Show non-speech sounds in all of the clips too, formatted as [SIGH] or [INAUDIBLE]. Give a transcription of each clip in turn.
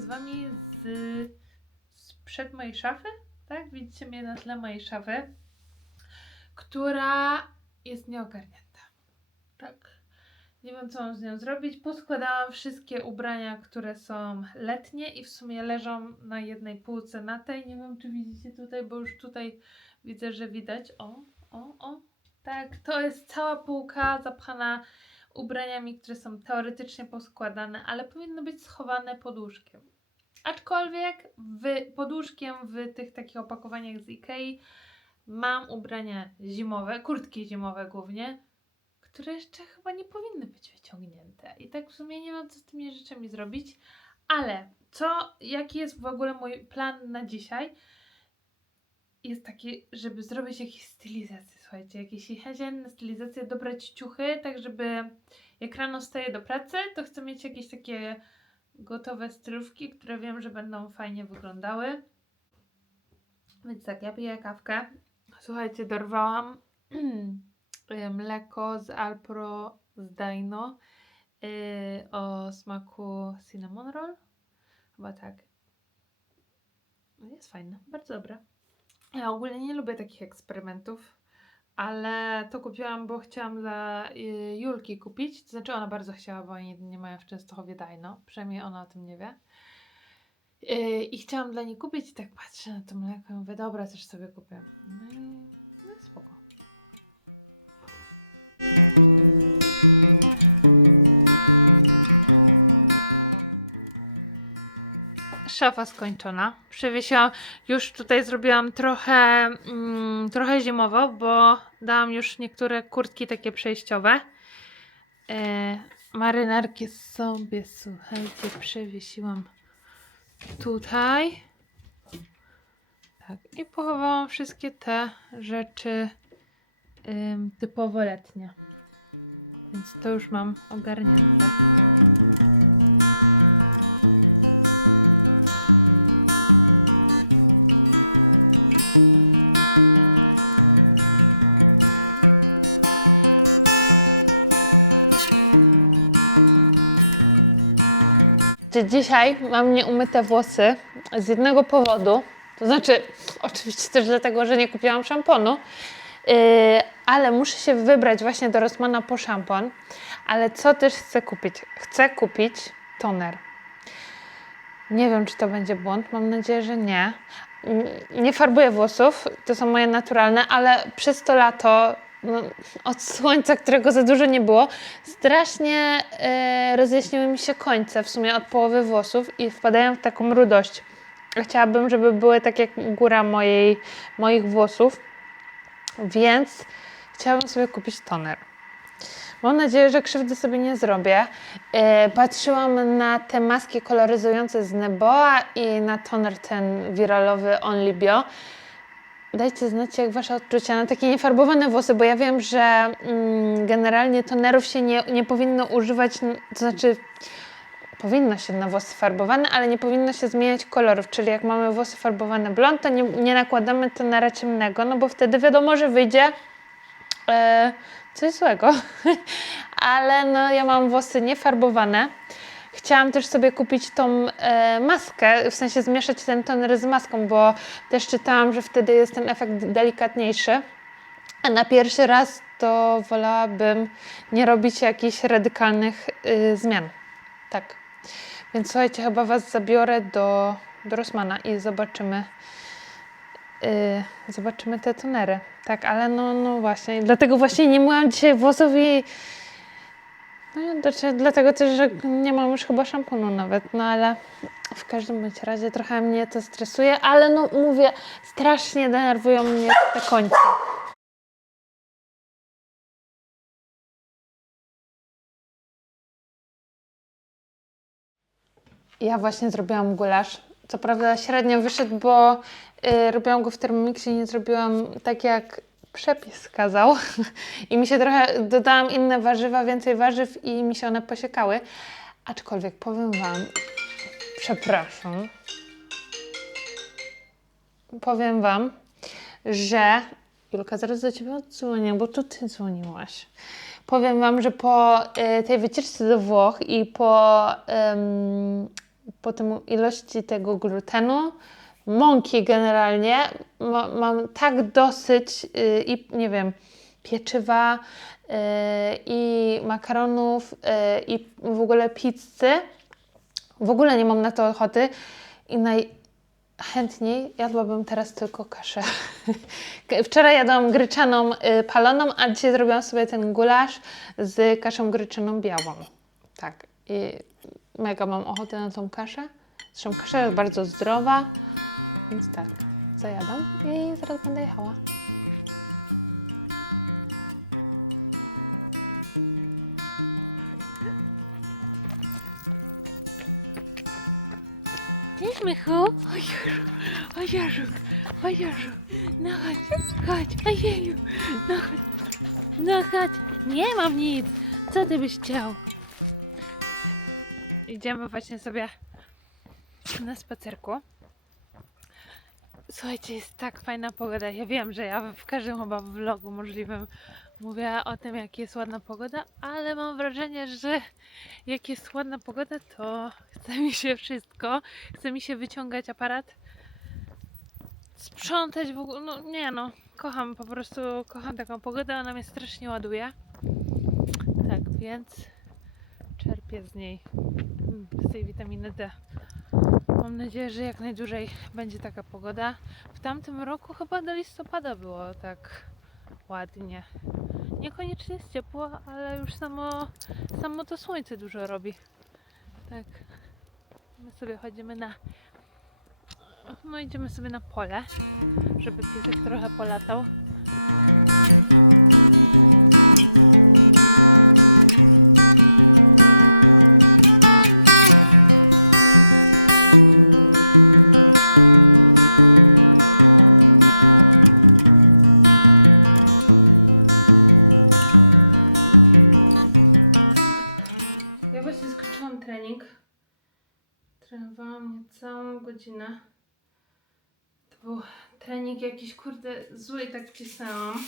Wami z sprzed mojej szafy, tak? Widzicie mnie na tle mojej szafy, która jest nieogarnięta. Tak. Nie wiem, co mam z nią zrobić. Poskładałam wszystkie ubrania, które są letnie i w sumie leżą na jednej półce na tej. Nie wiem, czy widzicie tutaj, bo już tutaj widzę, że widać. O, o, o. Tak, to jest cała półka zapchana ubraniami, które są teoretycznie poskładane, ale powinny być schowane pod łóżkiem. Aczkolwiek w, pod łóżkiem w tych takich opakowaniach z Ikei mam ubrania zimowe, kurtki zimowe głównie, które jeszcze chyba nie powinny być wyciągnięte. I tak w sumie nie wiem, co z tymi rzeczami zrobić. Ale co, jaki jest w ogóle mój plan na dzisiaj? Jest taki, żeby zrobić jakieś stylizacje, słuchajcie, jakieś jesienne stylizacje, dobrać ciuchy, tak żeby jak rano wstaję do pracy, to chcę mieć jakieś takie gotowe stylówki, które wiem, że będą fajnie wyglądały. Więc tak, ja piję kawkę. Słuchajcie, dorwałam [CLEARS THROAT] mleko z Alpro z Dino y, o smaku cinnamon roll. Chyba tak. No, Jest fajne, bardzo dobre. Ja ogólnie nie lubię takich eksperymentów, ale to kupiłam, bo chciałam dla y, Julki kupić. To znaczy ona bardzo chciała, bo oni nie mają w Częstochowie Dino. Przynajmniej ona o tym nie wie. Y, I chciałam dla niej kupić i tak patrzę na to mleko i mówię, dobra, też sobie kupię. No i Szafa skończona. Przewiesiłam, już tutaj zrobiłam trochę, mm, trochę zimowo, bo dałam już niektóre kurtki takie przejściowe. E, marynarki sobie, słuchajcie, przewiesiłam tutaj. Tak, i pochowałam wszystkie te rzeczy typowo letnie. Więc to już mam ogarnięte. Czy dzisiaj mam nieumyte włosy z jednego powodu, to znaczy oczywiście też dlatego, że nie kupiłam szamponu, yy, ale muszę się wybrać właśnie do Rossmana po szampon, ale co też chcę kupić? Chcę kupić toner. Nie wiem, czy to będzie błąd, mam nadzieję, że nie. Nie farbuję włosów, to są moje naturalne, ale przez to lato, od słońca, którego za dużo nie było, strasznie e, rozjaśniły mi się końce, w sumie od połowy włosów i wpadają w taką rudość. Chciałabym, żeby były tak jak góra mojej, moich włosów, więc chciałabym sobie kupić toner. Mam nadzieję, że krzywdy sobie nie zrobię. E, patrzyłam na te maski koloryzujące z Neboa i na toner ten wiralowy Only Bio. Dajcie znać, jak Wasze odczucia na takie niefarbowane włosy, bo ja wiem, że mm, generalnie tonerów się nie, nie powinno używać, to znaczy powinno się na włosy farbowane, ale nie powinno się zmieniać kolorów, czyli jak mamy włosy farbowane blond, to nie, nie nakładamy tonera ciemnego, no bo wtedy wiadomo, że wyjdzie e, coś złego. [LAUGHS] ale no ja mam włosy niefarbowane. Chciałam też sobie kupić tą e, maskę, w sensie zmieszać ten toner z maską, bo też czytałam, że wtedy jest ten efekt delikatniejszy. A na pierwszy raz to wolałabym nie robić jakichś radykalnych y, zmian. Tak. Więc słuchajcie, chyba Was zabiorę do, do Rossmana i zobaczymy. y, zobaczymy te tonery. Tak, ale no, no właśnie. Dlatego właśnie nie myłam dzisiaj włosów i no, znaczy, dlatego też, że nie mam już chyba szamponu nawet, no ale w każdym bądź razie trochę mnie to stresuje, ale no mówię, strasznie denerwują mnie te końce. Ja właśnie zrobiłam gulasz. Co prawda średnio wyszedł, bo y, robiłam go w Thermomixie i nie zrobiłam tak jak przepis kazał. [LAUGHS] I mi się trochę, dodałam inne warzywa, więcej warzyw i mi się one posiekały. Aczkolwiek powiem Wam, przepraszam, powiem Wam, że Julka, zaraz do Ciebie odzwonię, bo to Ty dzwoniłaś. Powiem Wam, że po y, tej wycieczce do Włoch i po em, po tym ilości tego glutenu, mąki generalnie, ma, mam tak dosyć y, i nie wiem, pieczywa y, i makaronów y, i w ogóle pizzy. W ogóle nie mam na to ochoty i najchętniej jadłabym teraz tylko kaszę. [LAUGHS] Wczoraj jadłam gryczaną y, paloną, a dzisiaj zrobiłam sobie ten gulasz z kaszą gryczaną białą. Tak. I mega mam ochotę na tą kaszę. Zresztą kasza jest bardzo zdrowa, więc tak, zajadam i zaraz będę jechała. Cześć Mychu. O Jezu, o Jezu, o. No chodź, chodź, ojeju. No chodź, no chodź. Nie mam nic. Co ty byś chciał? Idziemy właśnie sobie na spacerku. Słuchajcie, jest tak fajna pogoda. Ja wiem, że ja w każdym chyba vlogu możliwym mówię o tym, jak jest ładna pogoda, ale mam wrażenie, że jak jest ładna pogoda, to chce mi się wszystko. Chce mi się wyciągać aparat, sprzątać w ogóle. No nie no, kocham po prostu, kocham taką pogodę, ona mnie strasznie ładuje. Tak, więc czerpię z niej, mm, z tej witaminy D. Mam nadzieję, że jak najdłużej będzie taka pogoda. W tamtym roku chyba do listopada było tak ładnie. Niekoniecznie jest ciepło, ale już samo, samo to słońce dużo robi. Tak. My sobie chodzimy na. No idziemy sobie na pole, żeby piesek trochę polatał. Godzinę. To był trening jakiś, kurde, zły tak wcisnęłam.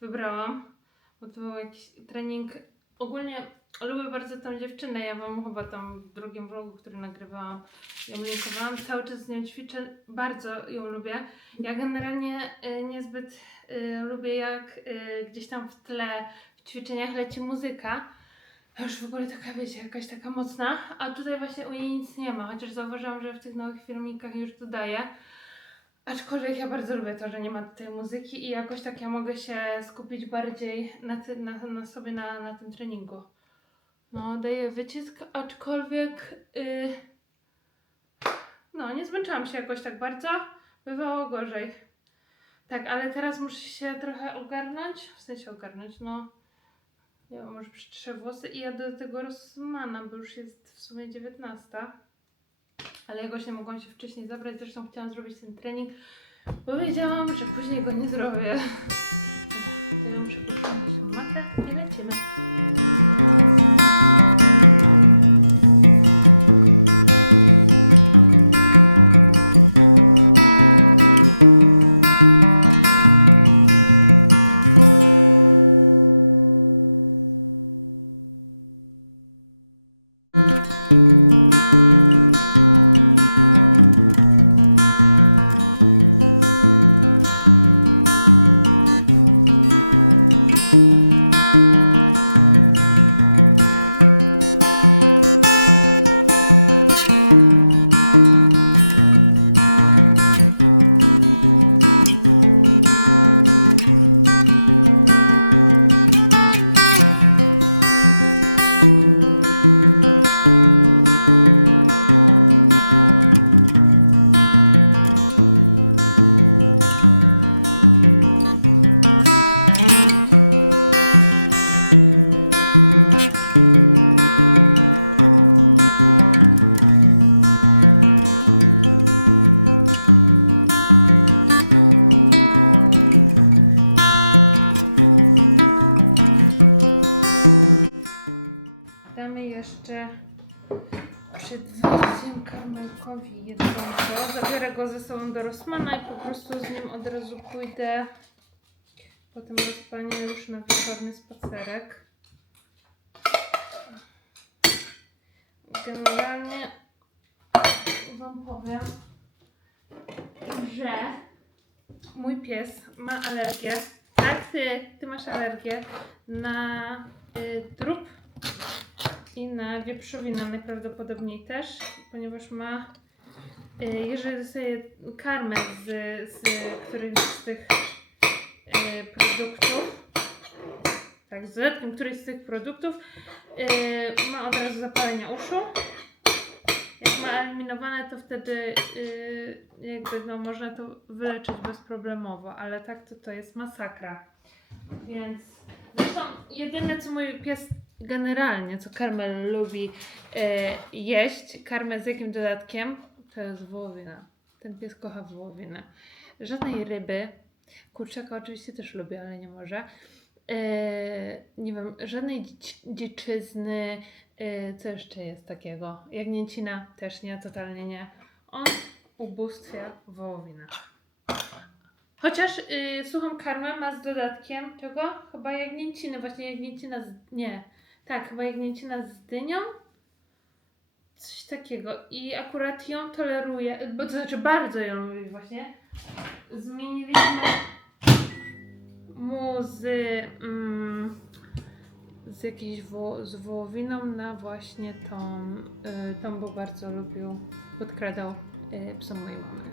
Wybrałam, bo to był jakiś trening. Ogólnie lubię bardzo tą dziewczynę. Ja wam chyba tam w drugim vlogu, który nagrywałam, ją linkowałam. Cały czas z nią ćwiczę. Bardzo ją lubię. Ja generalnie y, niezbyt y, lubię, jak y, gdzieś tam w tle w ćwiczeniach leci muzyka. Już w ogóle taka, wiecie, jakaś taka mocna, a tutaj właśnie u niej nic nie ma, chociaż zauważyłam, że w tych nowych filmikach już dodaję. Aczkolwiek ja bardzo lubię to, że nie ma tej muzyki i jakoś tak ja mogę się skupić bardziej na, ty, na, na sobie, na, na tym treningu. No, daję wycisk, aczkolwiek yy, no, nie zmęczyłam się jakoś tak bardzo, bywało gorzej. Tak, ale teraz muszę się trochę ogarnąć, w sensie ogarnąć, no wiem, może przytrze włosy i jadę do tego Rossmana, bo już jest w sumie 19. Ale jakoś nie mogłam się wcześniej zabrać, zresztą chciałam zrobić ten trening, bo wiedziałam, że później go nie zrobię. To ja muszę pościągnąć tą matę i lecimy. Jeszcze przed wyjściem karmelkowi jedzonko. Zabiorę go ze sobą do Rossmana i po prostu z nim od razu pójdę po tym rozpanie już na wieczorny spacerek. Generalnie Wam powiem, że mój pies ma alergię. Tak, ty, ty masz alergię na y, trup i na wieprzowinę najprawdopodobniej też, ponieważ ma, y, jeżeli dostaje karmę z, z którymś z tych y, produktów, tak, z dodatkiem którejś z tych produktów, y, ma od razu zapalenie uszu. Jak ma eliminowane, to wtedy jakby no, można to wyleczyć bezproblemowo, ale tak to to jest masakra. Więc zresztą jedyne co mój pies generalnie, co Karmel lubi y, jeść, karmę z jakim dodatkiem, to jest wołowina. Ten pies kocha wołowinę. Żadnej ryby, kurczaka oczywiście też lubi, ale nie może. Y, nie wiem, żadnej dzic- dziczyzny, y, co jeszcze jest takiego? Jagnięcina też nie, totalnie nie. On ubóstwia wołowinę. Chociaż y, słucham karmę ma z dodatkiem czego? Chyba jagnięciny, właśnie jagnięcina z... nie. Tak, chyba jagnięcina z dynią. Coś takiego. I akurat ją toleruje, bo to znaczy bardzo ją lubi właśnie. Zmieniliśmy mu z, mm, z jakiejś wo, z wołowiną na właśnie tą, y, tą, bo bardzo lubił, podkradał y, psom mojej mamy.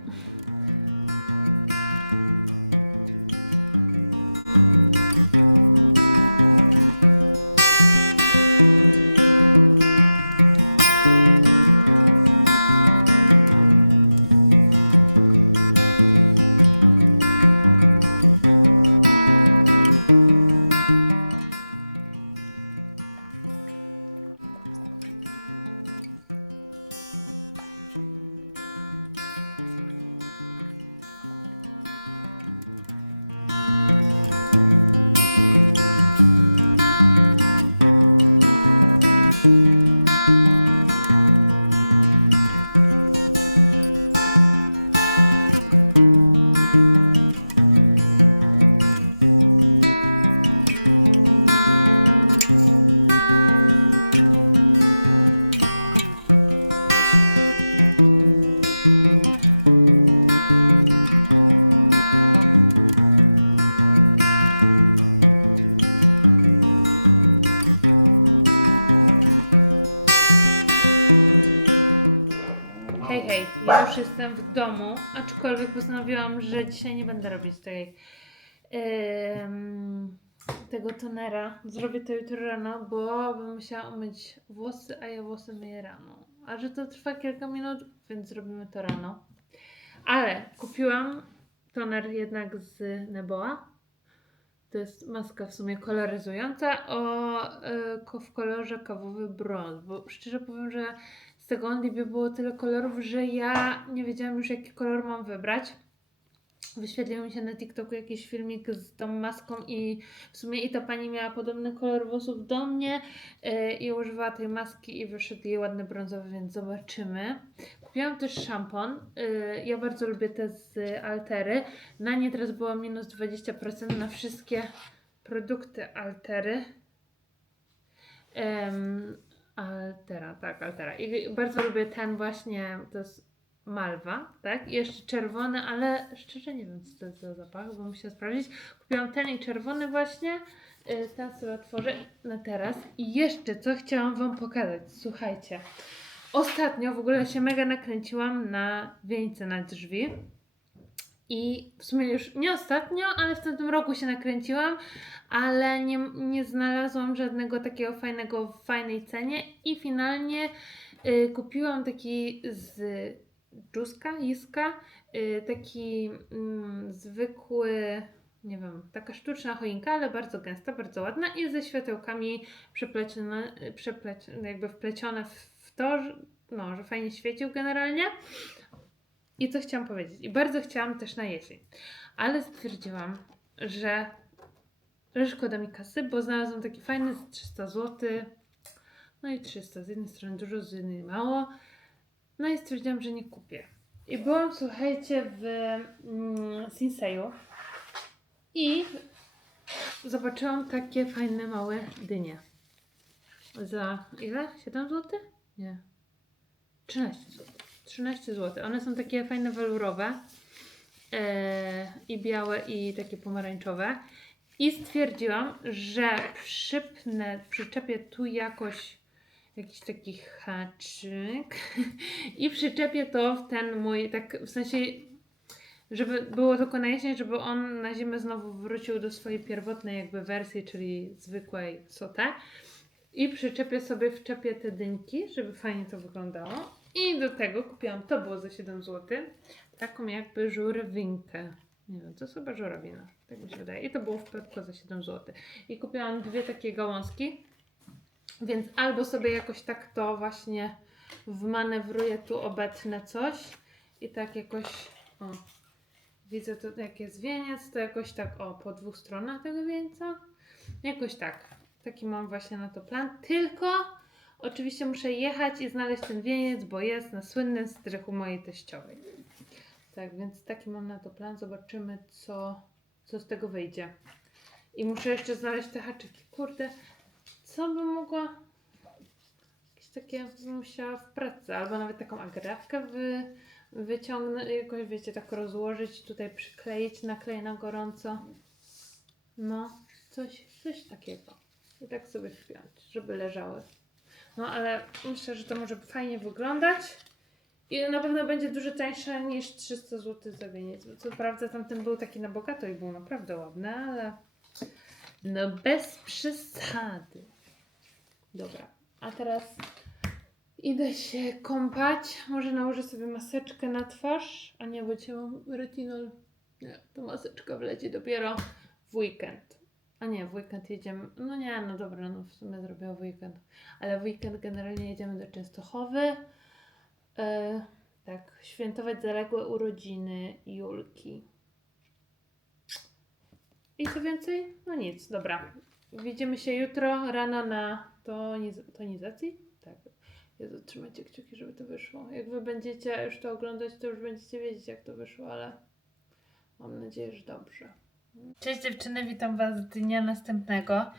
Ja już jestem w domu, aczkolwiek postanowiłam, że dzisiaj nie będę robić tej, tego tonera. Zrobię to jutro rano, bo bym musiała umyć włosy, a ja włosy myję rano. A że to trwa kilka minut, więc zrobimy to rano. Ale kupiłam toner jednak z Neboa. To jest maska w sumie koloryzująca o, ko- w kolorze kawowy brąz, bo szczerze powiem, że z tego Onlibie było tyle kolorów, że ja nie wiedziałam już jaki kolor mam wybrać. Wyświetlił mi się na TikToku jakiś filmik z tą maską i w sumie i ta pani miała podobny kolor włosów do mnie yy, i używała tej maski i wyszedł jej ładny brązowy, więc zobaczymy. Kupiłam też szampon. Yy, ja bardzo lubię te z Altery. Na nie teraz było minus 20% na wszystkie produkty Altery. Em, Altera, tak, Altera. I bardzo lubię ten właśnie, to jest Malwa, tak? I jeszcze czerwony, ale szczerze nie wiem, co to jest za zapach, bo muszę sprawdzić. Kupiłam ten i czerwony właśnie. Y, Ten sobie otworzę na teraz. I jeszcze co chciałam Wam pokazać. Słuchajcie. Ostatnio w ogóle się mega nakręciłam na wieńce na drzwi. I w sumie już nie ostatnio, ale w tym roku się nakręciłam, ale nie, nie znalazłam żadnego takiego fajnego w fajnej cenie i finalnie y, kupiłam taki z Juska, Jiska, y, taki mm, zwykły, nie wiem, taka sztuczna choinka, ale bardzo gęsta, bardzo ładna i ze światełkami przeplecione, przeplecione jakby wplecione w, to, no, że fajnie świecił generalnie. I co chciałam powiedzieć? I bardzo chciałam też na jesień, ale stwierdziłam, że że szkoda mi kasy, bo znalazłam taki fajny z 300 zł. No i 300, z jednej strony dużo, z jednej mało. No i stwierdziłam, że nie kupię. I byłam, słuchajcie, w mm, Sinseju i zobaczyłam takie fajne małe dynie. Za ile? 7 zł? Nie. 13 zł. 13 zł. One są takie fajne welurowe. e, I białe, i takie pomarańczowe. I stwierdziłam, że przypnę, przyczepię tu jakoś jakiś taki haczyk [LAUGHS] i przyczepię to w ten mój, tak w sensie, żeby było tylko na żeby on na zimę znowu wrócił do swojej pierwotnej jakby wersji, czyli zwykłej sotę. I przyczepię sobie, wczepię te dynki, żeby fajnie to wyglądało. I do tego kupiłam, to było za 7 zł, taką jakby żurawinkę. Nie wiem, to jest chyba żurawina, tak mi się wydaje. I to było w Pepko za 7 zł. I kupiłam dwie takie gałązki, więc albo sobie jakoś tak to właśnie wmanewruję, tu obetnę coś i tak jakoś, o, widzę to jak jest wieniec, to jakoś tak, o, po dwóch stronach tego wieńca, jakoś tak. Taki mam właśnie na to plan, tylko oczywiście muszę jechać i znaleźć ten wieniec, bo jest na słynnym strychu mojej teściowej. Tak, więc taki mam na to plan, zobaczymy co, co z tego wyjdzie. I muszę jeszcze znaleźć te haczyki. Kurde, co bym mogła. Jakieś takie bym musiała w pracy, albo nawet taką agrafkę wy, wyciągnąć, jakoś wiecie, tak rozłożyć, tutaj przykleić, naklej na gorąco. No, coś, coś takiego. I tak sobie wpiąć, żeby leżały. No ale myślę, że to może fajnie wyglądać. I na pewno będzie dużo tańsze niż 300 zł za wieniec. Co prawda tamten był taki na bogato i był naprawdę ładny, ale no bez przesady. Dobra, a teraz idę się kąpać. Może nałożę sobie maseczkę na twarz. A nie, bo dzisiaj mam retinol. Nie, to maseczka wleci dopiero w weekend. A nie, w weekend jedziemy. No nie, no dobra, no w sumie zrobię w weekend. Ale w weekend generalnie jedziemy do Częstochowy. E, tak, świętować zaległe urodziny Julki. I co więcej? No nic, dobra. Widzimy się jutro rano na toniz- tonizacji? Tak. Jezu, trzymajcie kciuki, żeby to wyszło. Jak wy będziecie już to oglądać, to już będziecie wiedzieć, jak to wyszło, ale mam nadzieję, że dobrze. Cześć dziewczyny, witam Was dnia następnego.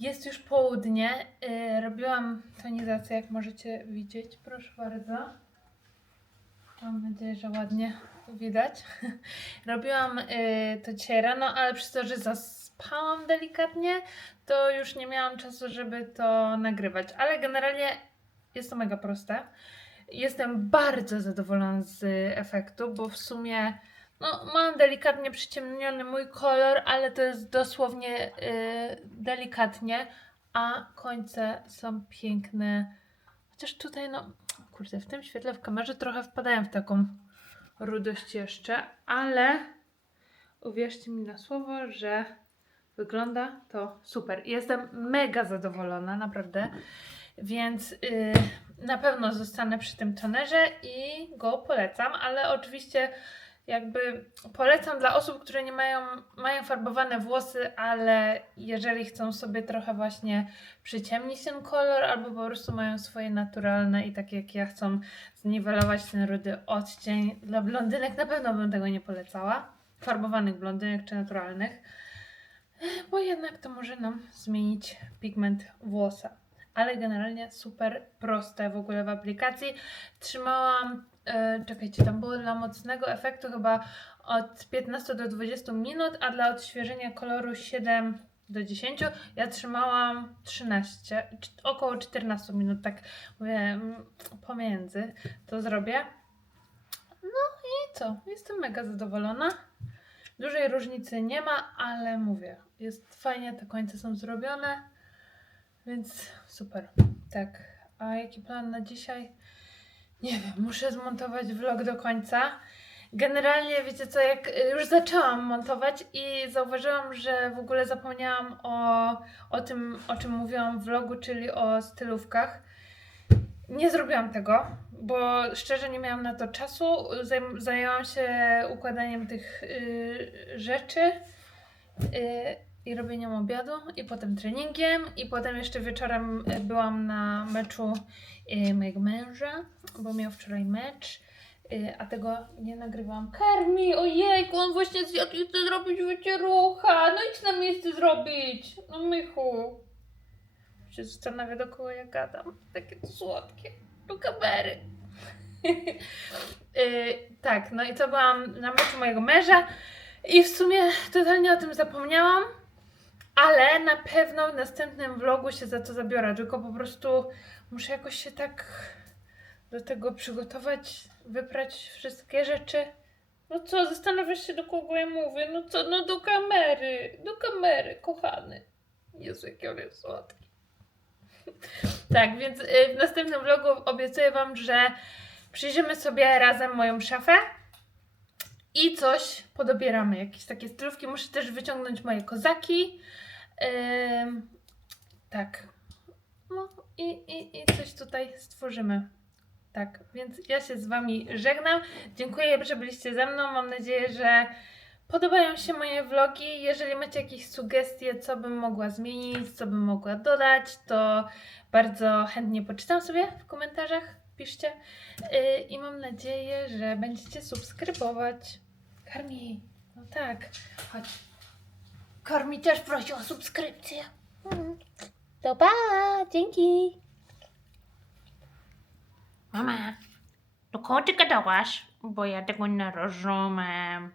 Jest już południe. Yy, robiłam tonizację, jak możecie widzieć. Proszę bardzo. Mam nadzieję, że ładnie widać. [LAUGHS] Robiłam yy, to dzisiaj rano, ale przez to, że zaspałam delikatnie, to już nie miałam czasu, żeby to nagrywać. Ale generalnie jest to mega proste. Jestem bardzo zadowolona z efektu, bo w sumie no, mam delikatnie przyciemniony mój kolor, ale to jest dosłownie yy, delikatnie, a końce są piękne. Chociaż tutaj, no, kurde, w tym świetle w kamerze trochę wpadają w taką rudość jeszcze, ale uwierzcie mi na słowo, że wygląda to super. Jestem mega zadowolona, naprawdę. Więc yy, na pewno zostanę przy tym tonerze i go polecam, ale oczywiście jakby polecam dla osób, które nie mają, mają farbowane włosy, ale jeżeli chcą sobie trochę właśnie przyciemnić ten kolor, albo po prostu mają swoje naturalne i tak jak ja chcą zniwelować ten rudy odcień. Dla blondynek na pewno bym tego nie polecała. Farbowanych blondynek czy naturalnych. Bo jednak to może nam zmienić pigment włosa. Ale generalnie super proste w ogóle w aplikacji. Trzymałam, czekajcie, tam było dla mocnego efektu chyba od 15 do 20 minut, a dla odświeżenia koloru 7 do 10. Ja trzymałam 13, cz- około 14 minut, tak mówię, pomiędzy to zrobię. No i co? Jestem mega zadowolona. Dużej różnicy nie ma, ale mówię, jest fajnie, te końce są zrobione, więc super. Tak, a jaki plan na dzisiaj? Nie wiem, muszę zmontować vlog do końca. Generalnie, wiecie co, jak y, już zaczęłam montować i zauważyłam, że w ogóle zapomniałam o, o tym, o czym mówiłam w vlogu, czyli o stylówkach. Nie zrobiłam tego, bo szczerze nie miałam na to czasu. Zajęłam się układaniem tych y, rzeczy y, i robieniem obiadu, i potem treningiem, i potem jeszcze wieczorem y, byłam na meczu y, mojego męża, bo miał wczoraj mecz. Y, a tego nie nagrywałam. Karmi, ojejku, on właśnie zjadł i chce zrobić wycierucha. No idź na miejsce zrobić. No mychu. Się zastanawia dookoła jak gadam. Takie to słodkie. Do kamery. [LAUGHS] Tak, no i to byłam na meczu mojego męża i w sumie totalnie o tym zapomniałam, ale na pewno w następnym vlogu się za to zabiorę, tylko po prostu muszę jakoś się tak do tego przygotować, wyprać wszystkie rzeczy. No co, zastanawiasz się do kogo ja mówię? No co, no do kamery, do kamery, kochany. Jezu, jaki on jest słodki. [LAUGHS] Tak, więc y, w następnym vlogu obiecuję Wam, że przyjrzymy sobie razem moją szafę i coś podobieramy, jakieś takie stylówki. Muszę też wyciągnąć moje kozaki. Tak. No i, i, i coś tutaj stworzymy. Tak, więc ja się z Wami żegnam. Dziękuję, że byliście ze mną. Mam nadzieję, że podobają się moje vlogi. Jeżeli macie jakieś sugestie, co bym mogła zmienić, co bym mogła dodać, to bardzo chętnie poczytam sobie w komentarzach. Piszcie. Yy, I mam nadzieję, że będziecie subskrybować. Karmi. No tak. Chodź. Karmi też prosi o subskrypcję. Mhm. To pa! Dzięki! Mama, do kogo ty gadałaś? Bo ja tego nie rozumiem.